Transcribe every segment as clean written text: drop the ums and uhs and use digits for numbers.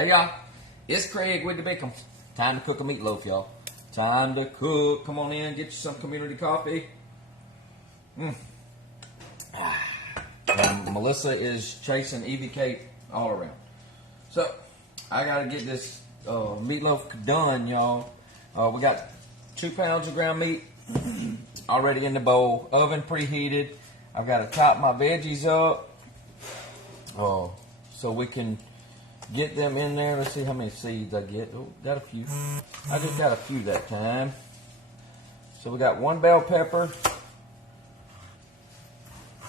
Hey y'all, it's Craig with the Bickhams. Time to cook a meatloaf, y'all. Time to cook. Come on in, get you some community coffee. Melissa is chasing EVK all around. So, I gotta get this meatloaf done, y'all. We got 2 pounds of ground meat already in the bowl. Oven preheated. I've got to top my veggies up so we can get them in there. Let's see how many seeds I get. Oh, got a few. I just got a few that time. So we got 1 bell pepper.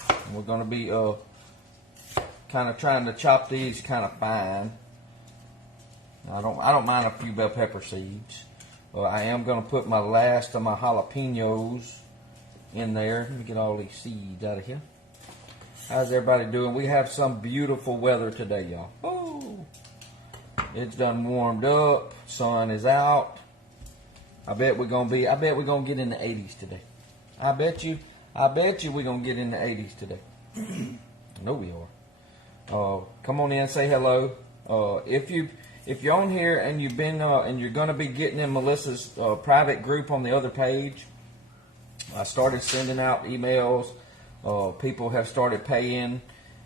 And we're going to be kind of trying to chop these kind of fine. I don't mind a few bell pepper seeds. I am going to put my last of my jalapenos in there. Let me get all these seeds out of here. How's everybody doing? We have some beautiful weather today, y'all. Oh, it's done warmed up. Sun is out. I bet we're gonna get in the 80s today. I bet you we're gonna get in the 80s today. I know we are. Come on in, say hello. If you're on here and you've been and you're gonna be getting in Melissa's private group on the other page, I started sending out emails. People have started paying.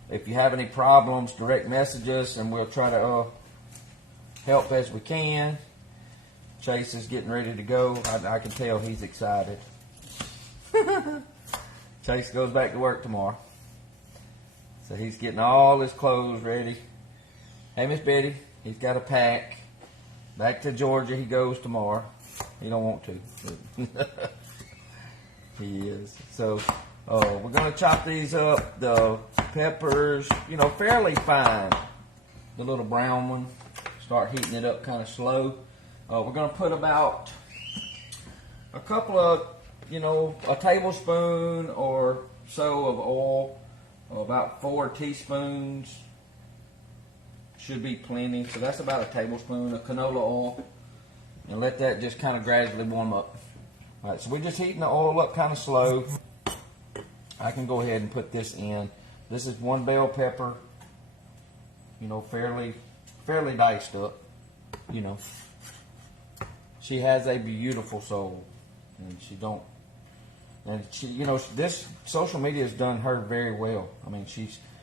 If you have any problems, direct message us and we'll try to help as we can. Chase is getting ready to go. I can tell he's excited. Chase goes back to work tomorrow. So he's getting all his clothes ready. Hey, Miss Betty, he's got a pack. Back to Georgia he goes tomorrow. He don't want to. He is. So we're going to chop these up. The peppers, fairly fine. The little brown one. Start heating it up kind of slow. We're going to put about a couple of, a tablespoon or so of oil. About 4 teaspoons. Should be plenty. So that's about a tablespoon of canola oil. And let that just kind of gradually warm up. All right, so we're just heating the oil up kind of slow. I can go ahead and put this in. This is 1 bell pepper. Fairly diced up. She has a beautiful soul, and this social media has done her very well. I mean,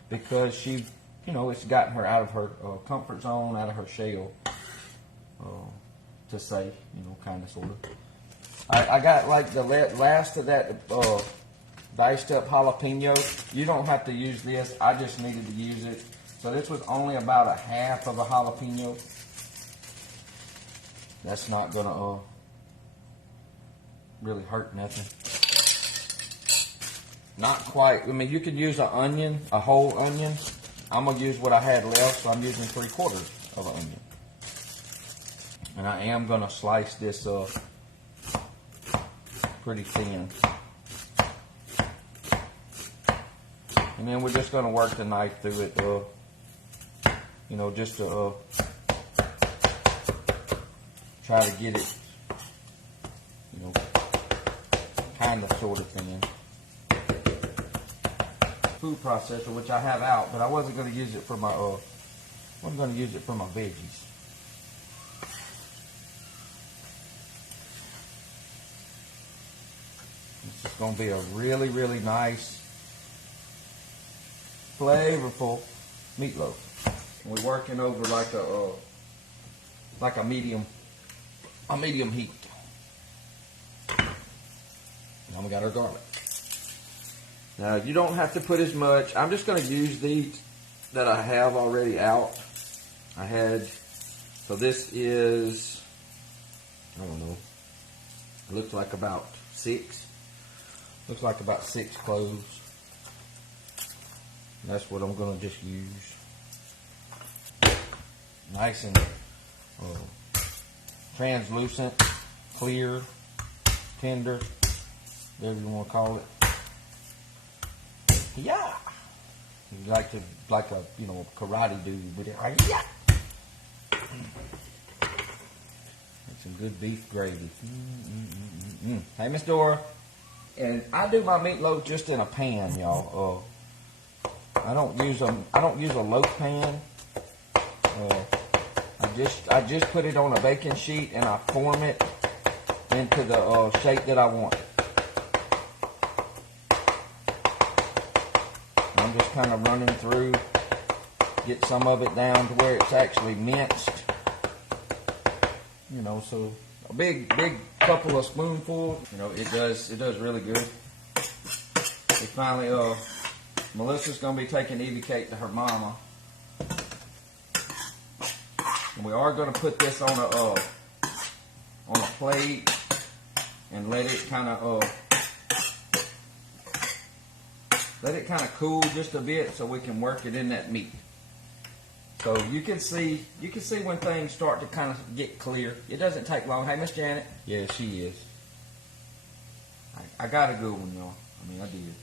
because she, it's gotten her out of her comfort zone, out of her shell, to say, kind of, sort of. I got like the last of that diced up jalapeno. You don't have to use this. I just needed to use it. So this was only about a half of a jalapeno. That's not gonna really hurt nothing. Not quite. I mean, you could use an onion, a whole onion. I'm gonna use what I had left, so I'm using 3/4 of an onion. And I am gonna slice this up pretty thin. And then we're just going to work the knife through it, just to try to get it, kind of sort of thin. Food processor, which I have out, but I wasn't going to use it for my, I'm going to use it for my veggies. This is going to be a really, really nice, flavorful meatloaf. We're working over like a medium heat. Now we got our garlic. Now you don't have to put as much. I'm just going to use these that I have already out. So this is, I don't know, it looks like about 6. Looks like about 6 cloves. That's what I'm going to just use. Nice and translucent, clear, tender, whatever you want to call it. Yeah. You like a karate dude with it. Yeah. Some good beef gravy. Hey, Miss Dora. And I do my meatloaf just in a pan, y'all. I don't use a loaf pan. I just put it on a baking sheet and I form it into the shape that I want. I'm just kind of running through, get some of it down to where it's actually minced. You know, so a big couple of spoonfuls. You know, it does really good. We finally, Melissa's gonna be taking Evie Kate to her mama, and we are gonna put this on a plate and let it kind of cool just a bit so we can work it in that meat. So you can see when things start to kind of get clear. It doesn't take long. Hey, Miss Janet. Yeah, she is. I got a good one, y'all. I mean, I did.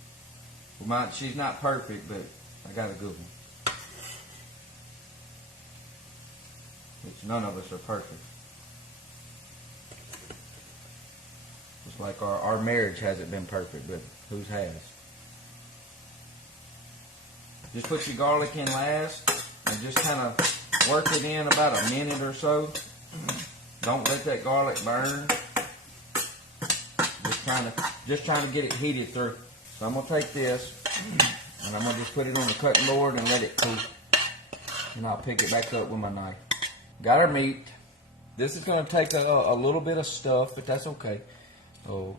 Well, she's not perfect, but I got a good one. Which none of us are perfect. It's like our marriage hasn't been perfect, but whose has? Just put your garlic in last and just kind of work it in about a minute or so. Don't let that garlic burn. Just trying to get it heated through. So I'm going to take this and I'm going to just put it on the cutting board and let it cool. And I'll pick it back up with my knife. Got our meat. This is going to take a little bit of stuff, but that's okay. So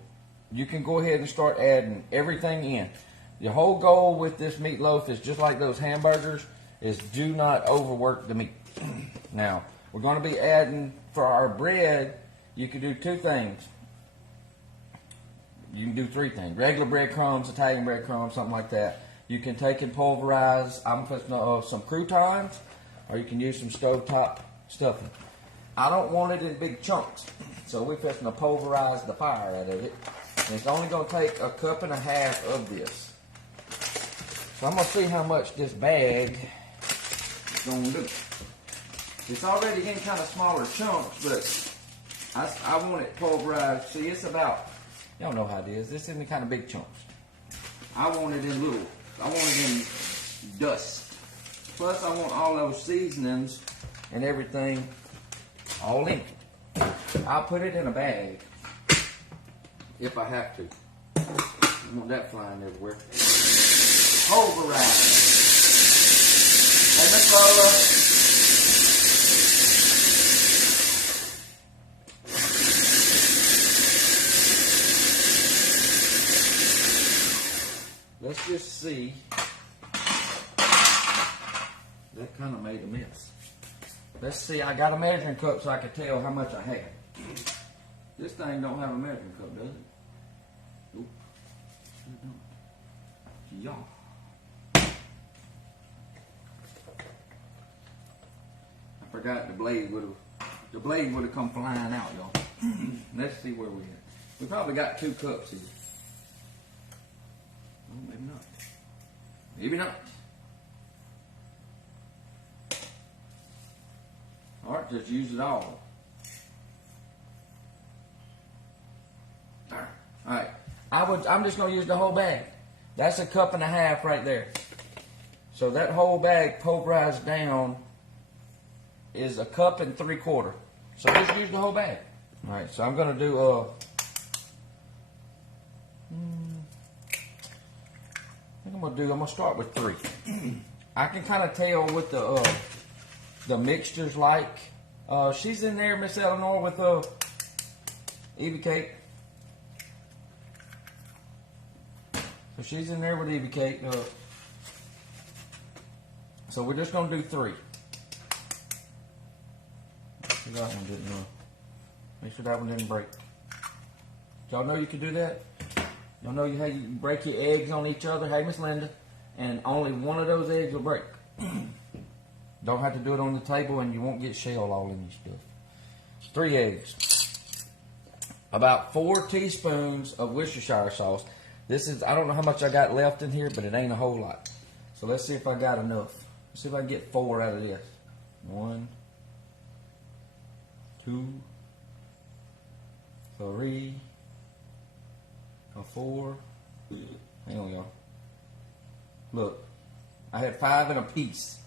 you can go ahead and start adding everything in. The whole goal with this meatloaf is just like those hamburgers, is do not overwork the meat. Now, we're going to be adding, for our bread, you can do two things. You can do three things. Regular breadcrumbs, Italian breadcrumbs, something like that. You can take and pulverize, I'm putting some croutons, or you can use some stovetop stuffing. I don't want it in big chunks, so we're fixing to pulverize the fire out of it. And it's only going to take a cup and a half of this. So I'm going to see how much this bag is going to do. It's already in kind of smaller chunks, but I want it pulverized. See, it's about, y'all know how it is. It's in kind of big chunks. I want it in dust. Plus, I want all those seasonings and everything all in it. I'll put it in a bag if I have to. I want that flying everywhere. Pulverize. Hey, Miss Lola. Let's just see. That kind of made a mess. Let's see. I got a measuring cup so I can tell how much I had. This thing don't have a measuring cup, does it? Nope. Sure don't. Yeah. I forgot the blade would have come flying out, y'all. Let's see where we're at. We probably got 2 cups here. Oh, maybe not. Maybe not. Alright, just use it all. Alright. I'm just going to use the whole bag. That's a cup and a half right there. So that whole bag pulverized down is a cup and 3/4. So just use the whole bag. Alright, so I'm going to do I'm going to start with 3. I can kind of tell what the mixture's like. She's in there, Miss Eleanor, with Evie Kate. So she's in there with Evie Kate. So we're just going to do 3. Make sure that one didn't. Make sure that one didn't break. Y'all know you can do that? Y'all know how you break your eggs on each other? Hey, Miss Linda. And only one of those eggs will break. Don't have to do it on the table and you won't get shell all in your stuff. 3 eggs. About 4 teaspoons of Worcestershire sauce. This is, I don't know how much I got left in here, but it ain't a whole lot. So let's see if I got enough. Let's see if I can get 4 out of this. 1, 2, 3, 4. Hang on, y'all. Look, I had 5 in a piece.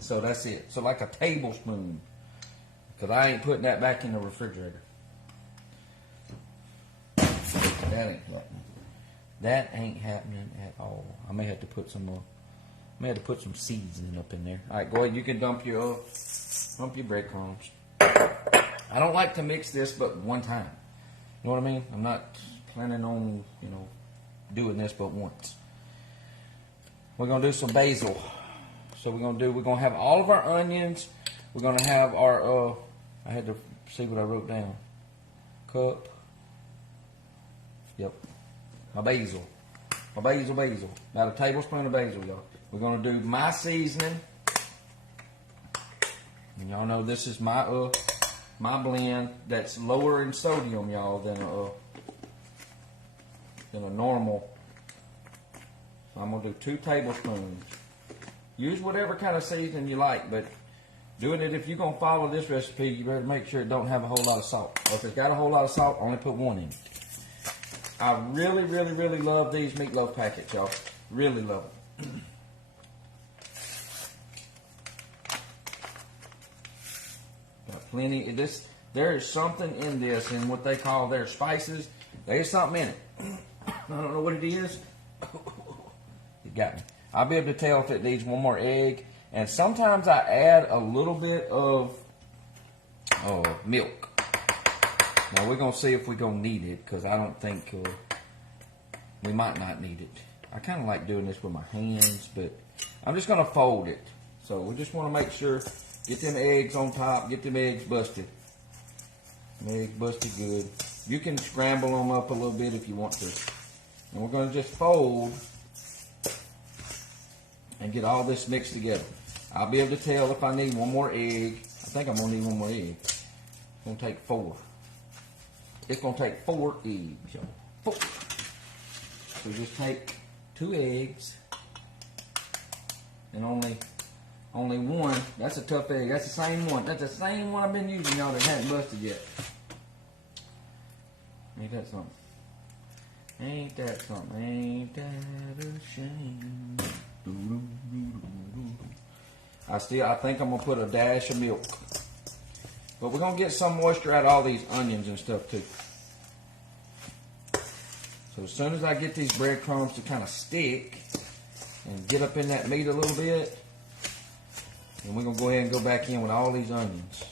So that's it. So like a tablespoon. Because I ain't putting that back in the refrigerator. That ain't happening. That ain't happening at all. I may have to put some more. May have to put some seasoning up in there. All right, go ahead. You can dump your breadcrumbs. I don't like to mix this but one time. You know what I mean? I'm not planning on, doing this but once. We're gonna do some basil. So we're gonna have all of our onions. We're gonna have our I had to see what I wrote down. Cup. Yep. My basil. About a tablespoon of basil, y'all. We're gonna do my seasoning. And y'all know this is my blend that's lower in sodium, y'all, than a normal. So I'm gonna do 2 tablespoons. Use whatever kind of seasoning you like, but doing it, if you're gonna follow this recipe, you better make sure it don't have a whole lot of salt. Or if it's got a whole lot of salt, only put 1 in. I really, really, really love these meatloaf packets, y'all. Really love them. Got plenty. There is something in this, in what they call their spices. There's something in it. I don't know what it is. It got me. I'll be able to tell if it needs 1 more egg. And sometimes I add a little bit of milk. Now we're going to see if we're going to need it, because I don't think we might not need it. I kind of like doing this with my hands, but I'm just going to fold it. So we just want to make sure, get them eggs on top, get them eggs busted. Eggs busted good. You can scramble them up a little bit if you want to. And we're going to just fold and get all this mixed together. I'll be able to tell if I need 1 more egg. I think I'm going to need 1 more egg. It's going to take 4. It's going to take 4 eggs, y'all. 4. So just take 2 eggs. And only 1. That's a tough egg. That's the same one. That's the same one I've been using, y'all, that hadn't busted yet. Ain't that something? Ain't that something? Ain't that a shame? I think I'm going to put a dash of milk. But we're going to get some moisture out of all these onions and stuff too. So as soon as I get these breadcrumbs to kind of stick and get up in that meat a little bit, and we're going to go ahead and go back in with all these onions.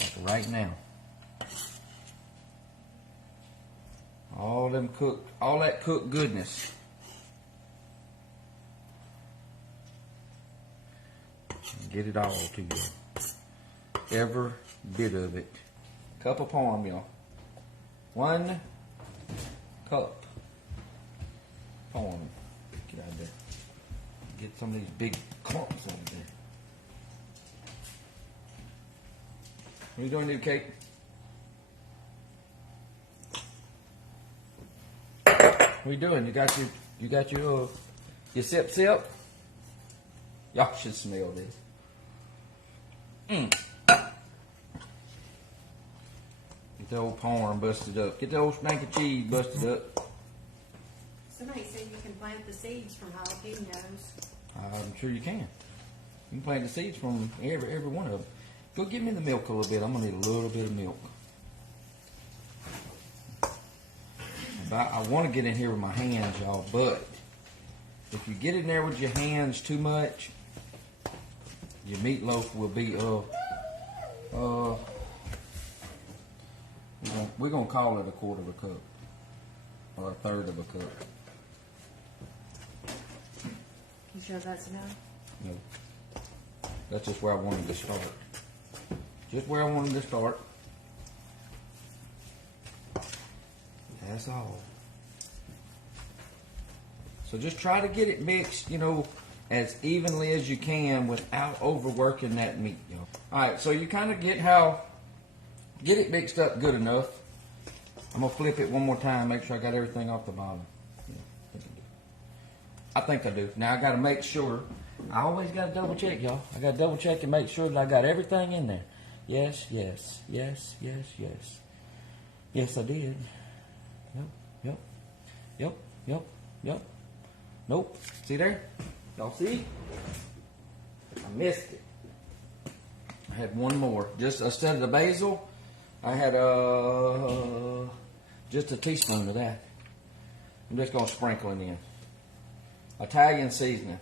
Like right now. All that cooked goodness. Get it all to you. Every bit of it. Cup of parm, y'all. 1 cup. Parm. Get out there. Get some of these big clumps over there. What are you doing there, Kate? What are you doing? You got your sip? Y'all should smell this. Get the old parm busted up. Get the old spanky cheese busted up. Somebody said you can plant the seeds from jalapenos. I'm sure you can. You can plant the seeds from every one of them. Go give me the milk a little bit. I'm going to need a little bit of milk. I want to get in here with my hands, y'all, but if you get in there with your hands too much, your meatloaf will be we're gonna call it a 1/4 of a cup or a 1/3 of a cup. You sure that's enough? No, that's just where I wanted to start. Just where I wanted to start. That's all. So just try to get it mixed, as evenly as you can without overworking that meat, Alright, so you kind of get it mixed up good enough. I'm going to flip it one more time, make sure I got everything off the bottom. Yeah, I think I do. Now I got to make sure. I always got to double check, y'all. I got to double check and make sure that I got everything in there. Yes, yes, yes, yes, yes. Yes, I did. Yep. Nope. See there? Y'all see? I missed it. I had one more. Just instead of the basil, I had just a teaspoon of that. I'm just going to sprinkle it in. Italian seasoning.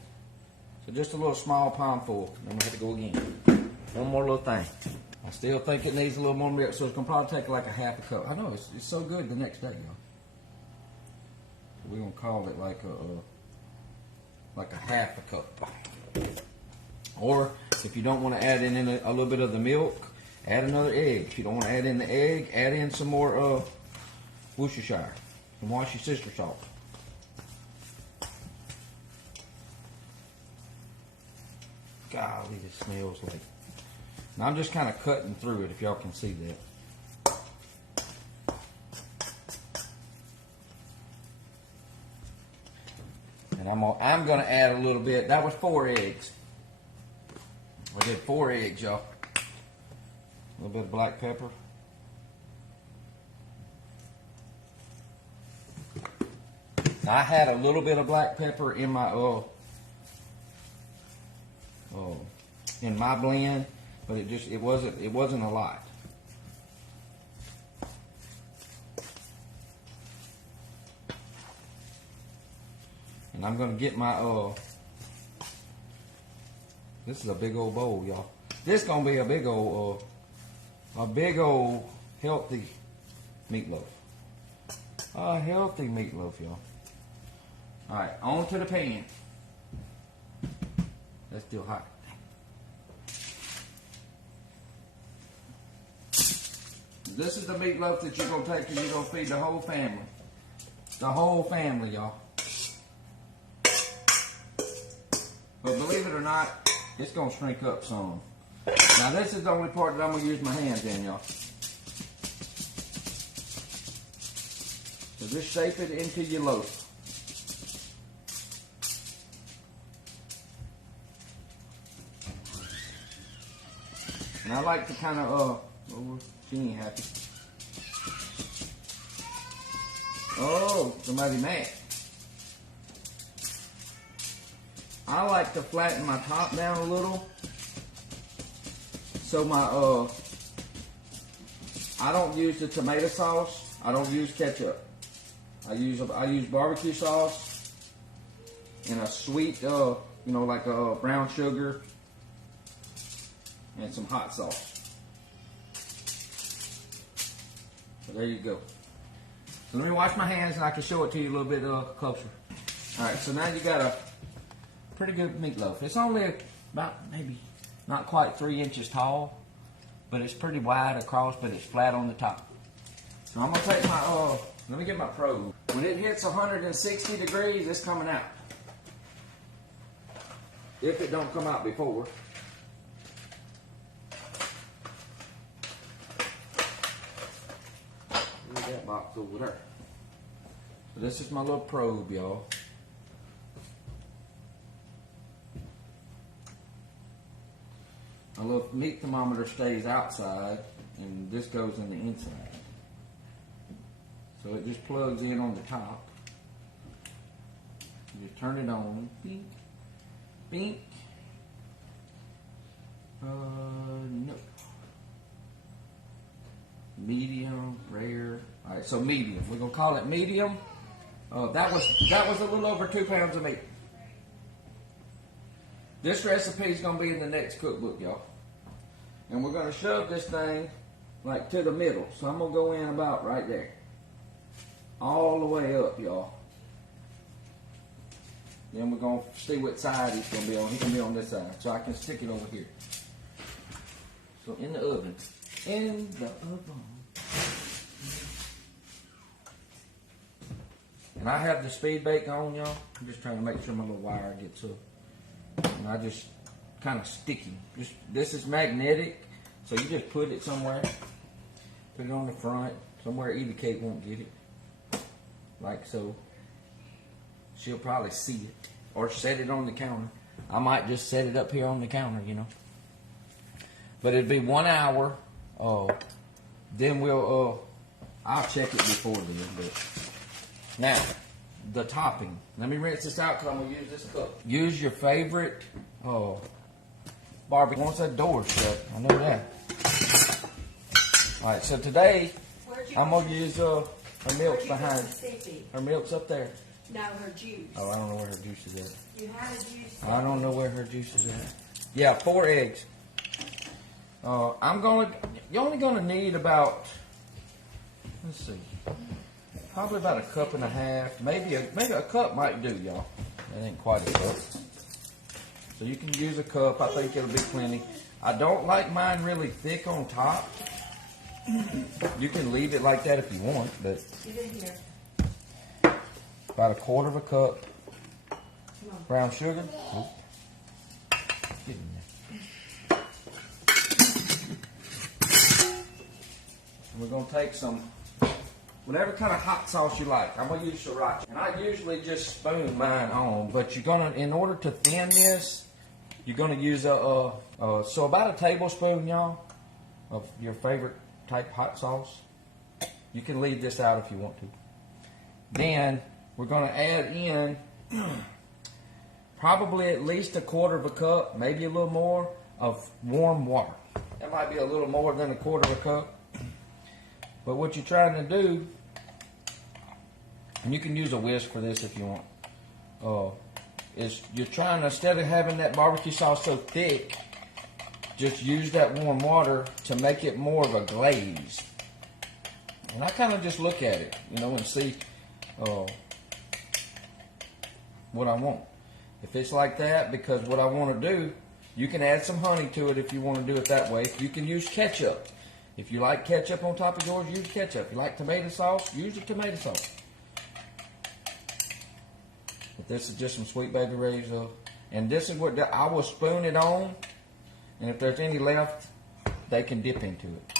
So just a little small palmful. Then we have to go again. One more little thing. I still think it needs a little more milk, so it's going to probably take like a half a cup. I know, it's so good the next day, y'all. So we're going to call it like a half a cup. Or if you don't want to add in a little bit of the milk, add another egg. If you don't want to add in the egg, add in some more Worcestershire, some Worcestershire salt. Golly, this smells like. Now I'm just kind of cutting through it, if y'all can see that. And I'm gonna add a little bit. That was 4 eggs. I did 4 eggs, y'all. A little bit of black pepper. Now, I had a little bit of black pepper in my blend, but it wasn't a lot. And I'm gonna get my this is a big old bowl, y'all. This is gonna be a big old healthy meatloaf. A healthy meatloaf, y'all. All right, on to the pan. That's still hot. This is the meatloaf that you're gonna take and you're gonna feed the whole family. The whole family, y'all. But believe it or not, it's gonna shrink up some. Now this is the only part that I'm gonna use my hands in, y'all. So just shape it into your loaf. And I like to kind of, she ain't happy. Oh, somebody mad. I like to flatten my top down a little. So my, I don't use the tomato sauce. I don't use ketchup. I use barbecue sauce and a sweet, like brown sugar and some hot sauce. So there you go. So let me wash my hands and I can show it to you a little bit closer. All right, so now you got a pretty good meatloaf. It's only about maybe not quite 3 inches tall, but it's pretty wide across, but it's flat on the top. So I'm gonna take my, let me get my probe. When it hits 160 degrees, it's coming out. If it don't come out before. Look at that box over there. So this is my little probe, y'all. My little meat thermometer stays outside, and this goes in the inside. So it just plugs in on the top. You just turn it on. Bink. Bink. No. Medium, rare. All right, so medium. We're gonna call it medium. That was a little over 2 pounds of meat. This recipe is gonna be in the next cookbook, y'all. And we're gonna shove this thing like to the middle. So I'm gonna go in about right there. All the way up, y'all. Then we're gonna see what side he's gonna be on. He's gonna be on this side. So I can stick it over here. So in the oven. In the oven. And I have the speed bake on, y'all. I'm just trying to make sure my little wire gets up. And I just kind of sticky. This is magnetic, so you just put it somewhere. Put it on the front, somewhere Evie Kate won't get it. Like so. She'll probably see it. Or set it on the counter. I might just set it up here on the counter, you know. But it'd be 1 hour. Then we'll, I'll check it before then. But now, the topping. Let me rinse this out because I'm going to use this cup. Use your favorite barbecue once that door's shut. I know that. All right, so today I'm gonna use her milk's behind. Her milk's up there. No, her juice. Oh, I don't know where her juice is at. You had a juice. I don't know where her juice is at. Yeah, 4 eggs. You're only gonna need about, let's see, probably about a cup and a half. Maybe a cup might do, y'all. That ain't quite a cup. So you can use a cup. I think it'll be plenty. I don't like mine really thick on top. You can leave it like that if you want, but Get in here. about a quarter of a cup Come on. brown sugar. Oop. Get in there. And we're gonna take some, whatever kind of hot sauce you like. I'm gonna use sriracha, and I usually just spoon mine on. But you're gonna, in order to thin this, you're gonna use so about a tablespoon, y'all, of your favorite type hot sauce. You can leave this out if you want to. Then we're gonna add in probably at least a quarter of a cup, maybe a little more, of warm water. That might be a little more than a quarter of a cup. But what you're trying to do, and you can use a whisk for this if you want, is you're trying to, instead of having that barbecue sauce so thick, just use that warm water to make it more of a glaze. And I kind of just look at it, and see what I want. If it's like that, because what I want to do, you can add some honey to it if you want to do it that way. You can use ketchup. If you like ketchup on top of yours, use ketchup. If you like tomato sauce, use the tomato sauce. But this is just some Sweet Baby Ray's. And this is what I will spoon it on. And if there's any left, they can dip into it.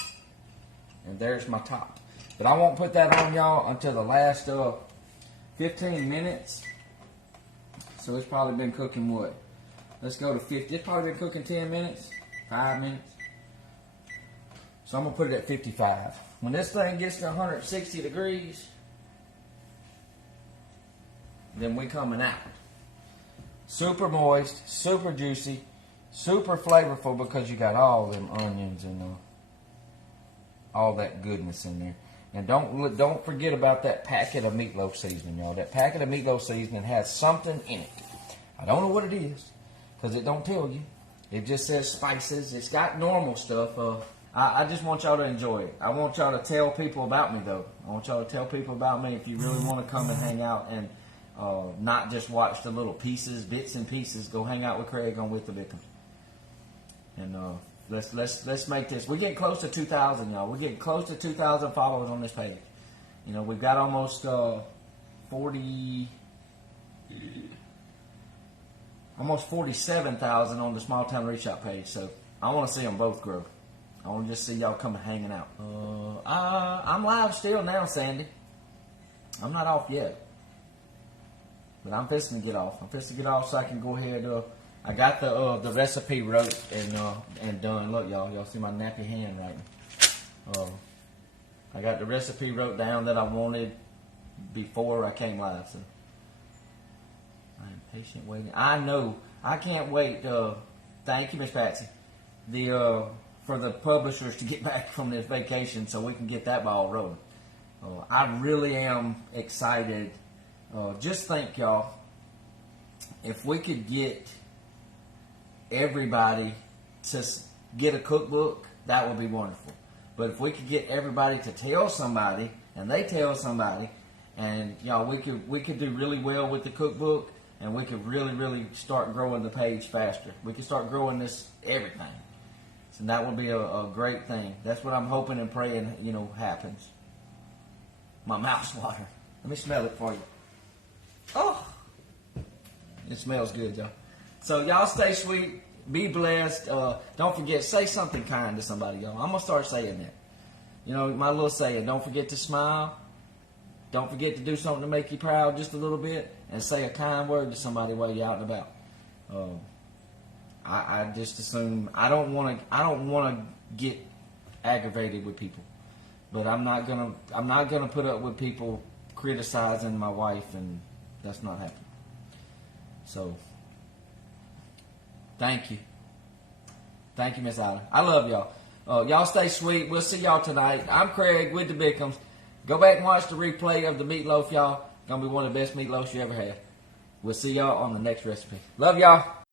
And there's my top. But I won't put that on, y'all, until the last 15 minutes. So it's probably been cooking what? Let's go to 50. It's probably been cooking 10 minutes, 5 minutes. So I'm going to put it at 55. When this thing gets to 160 degrees, then we coming out. Super moist, super juicy, super flavorful because you got all them onions and all that goodness in there. And don't forget about that packet of meatloaf seasoning, y'all. That packet of meatloaf seasoning has something in it. I don't know what it is because it don't tell you. It just says spices. It's got normal stuff. I just want y'all to enjoy it. I want y'all to tell people about me, though. I want y'all to tell people about me if you really want to come and hang out and not just watch the little bits and pieces. Go hang out with Craig on With the Bickhams. And let's make this. We're getting close to 2,000, y'all. We're getting close to 2,000 followers on this page. We've got almost 47,000 on the Small Town Reach Out page. So I want to see them both grow. I want to just see y'all come hanging out. I'm live still now, Sandy. I'm not off yet. But I'm fixing to get off. I'm fixing to get off so I can go ahead. I got the recipe wrote and done. Look, y'all see my nappy handwriting. I got the recipe wrote down that I wanted before I came live. So I am patient waiting. I know. I can't wait. Thank you, Miss Patsy. For the publishers to get back from this vacation so we can get that ball rolling. I really am excited. Just think, y'all, if we could get everybody to get a cookbook, that would be wonderful. But if we could get everybody to tell somebody, and they tell somebody, and y'all, we could do really well with the cookbook, and we could really, really start growing the page faster. We could start growing this everything. So that would be a great thing. That's what I'm hoping and praying, happens. My mouth's watering. Let me smell it for you. Oh, it smells good, y'all. So y'all stay sweet. Be blessed. Don't forget, say something kind to somebody, y'all. I'm going to start saying that. My little saying, don't forget to smile. Don't forget to do something to make you proud just a little bit. And say a kind word to somebody while you're out and about. I just assume I don't want to get aggravated with people, but I'm not gonna put up with people criticizing my wife, and that's not happening. So, thank you. Thank you, Miss Ida. I love y'all. Y'all stay sweet. We'll see y'all tonight. I'm Craig with the Bickhams. Go back and watch the replay of the meatloaf, y'all. Gonna be one of the best meatloafs you ever had. We'll see y'all on the next recipe. Love y'all.